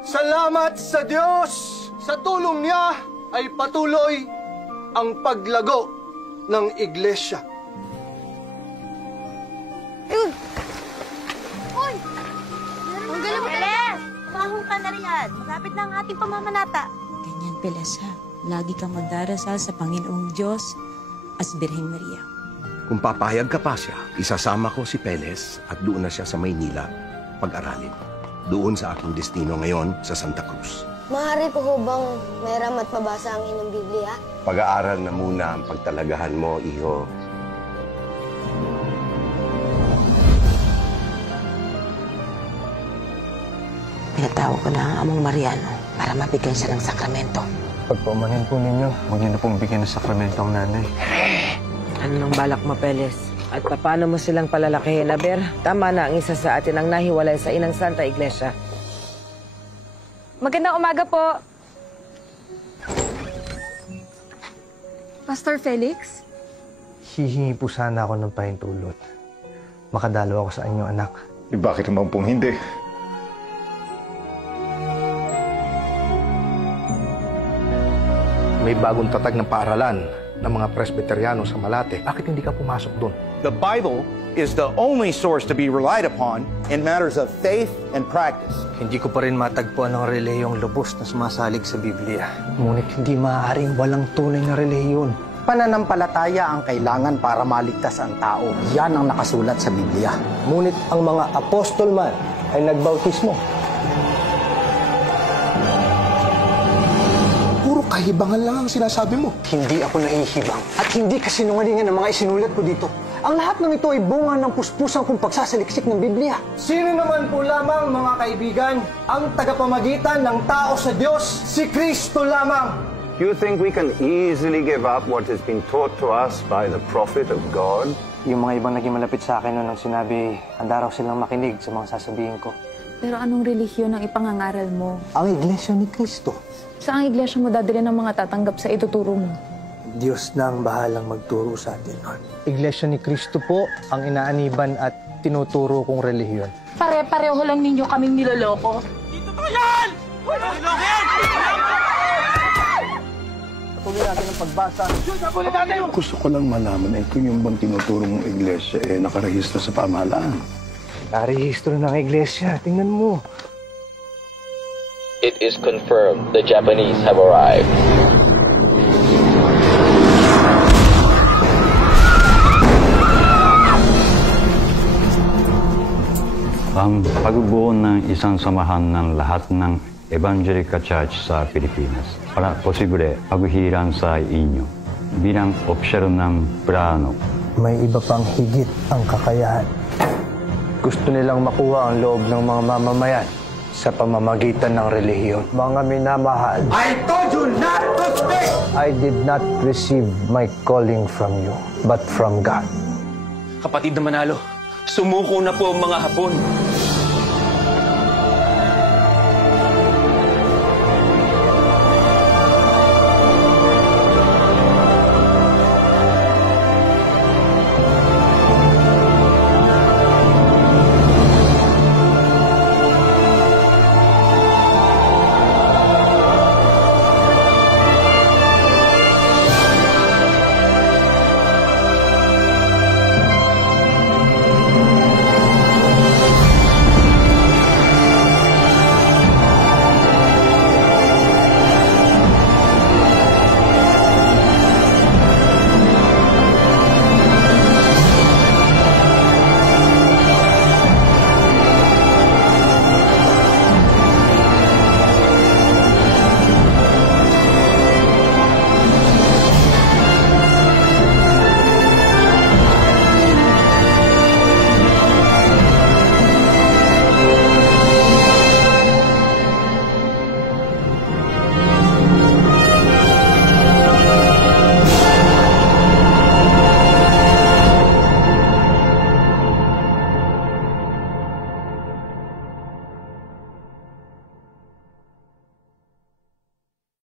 Salamat sa Diyos! Sa tulong niya ay patuloy ang paglago ng iglesia. Uy! Ang galing mo talaga! Pahong ka na riyan. Malapit na ang ating pamamanata. Ganyan, Peles, ha? Lagi kang magdarasal sa Panginoong Diyos at Birheng Maria. Kung papayag ka pa siya, isasama ko si Peles at doon na siya sa Maynila pag-aralin. Doon sa aking destino ngayon sa Santa Cruz. Maaari po bang may ramat mabasa ang inyong Biblia? Pag-aaral na muna ang pagtalagahan mo, iho. Pinatawag ko na ang Among Mariano para mabigyan siya ng sakramento. Pagpaumanin po ninyo, huwag niyo na pong bigyan ng sakramento ang nanay. Ano nang balak mo, Peles? At paano mo silang palalakihin, Aber? Tama na ang isa sa atin ang nahiwalay sa Inang Santa Iglesia. Magandang umaga po. Pastor Felix? Hihingi po sana ako ng pahintulot. Makadalo ako sa inyong anak. Bakit naman pong hindi? May bagong tatag ng paaralan ng mga Presbyteriano sa Malate. Bakit hindi ka pumasok doon? The Bible is the only source to be relied upon in matters of faith and practice. Hindi ko pa rin matagpuan ng relihiyong lubos na sumasalig sa Biblia. Ngunit hindi maaaring walang tunay na relihiyon. Pananampalataya ang kailangan para maligtas ang tao. Yan ang nakasulat sa Biblia. Ngunit ang mga apostol man ay nagbautismo. Puro kahibangan lang ang sinasabi mo. Hindi ako nahihibang at hindi kasinungalingan ng mga isinulat ko dito. Ang lahat ng ito ay bunga ng puspusan kong pagsasaliksik ng Biblia. Sino naman po lamang, mga kaibigan, ang tagapamagitan ng tao sa Diyos? Si Kristo lamang. You think we can easily give up what has been taught to us by the prophet of God? Yung mga ibang naging malapit sa akin nung sinabi, handa raw silang makinig sa mga sasabihin ko. Pero anong relihiyon ang ipangangaral mo? Ang Iglesia ni Cristo. Saan ang iglesia mo dadali ng mga tatanggap sa ituturo mo? Diyos na ang bahalang magturo sa atin, Lord. Iglesia ni Cristo po ang inaaniban at tinuturo kong relihiyon. Pare-pareho lang ninyo kaming niloloko. Dito to yan! Niloloko yan! Patuloy natin ang pagbasa. Gusto ko lang malaman kung yung bang tinuturo mong iglesia nakarehistro sa pamahalaan. Narehistro ng iglesia. Tingnan mo. It is confirmed the Japanese have arrived. Ang pagbubuo ng isang samahan ng lahat ng Evangelical Church sa Pilipinas para posible paghihiran sa inyo bilang opisyal ng plano. May iba pang higit ang kakayahan. Gusto nilang makuha ang loob ng mga mamamayan sa pamamagitan ng relihiyon. Mga minamahal, I told you not to speak! I did not receive my calling from you, but from God. Kapatid na Manalo, sumuko na po ang mga Hapon.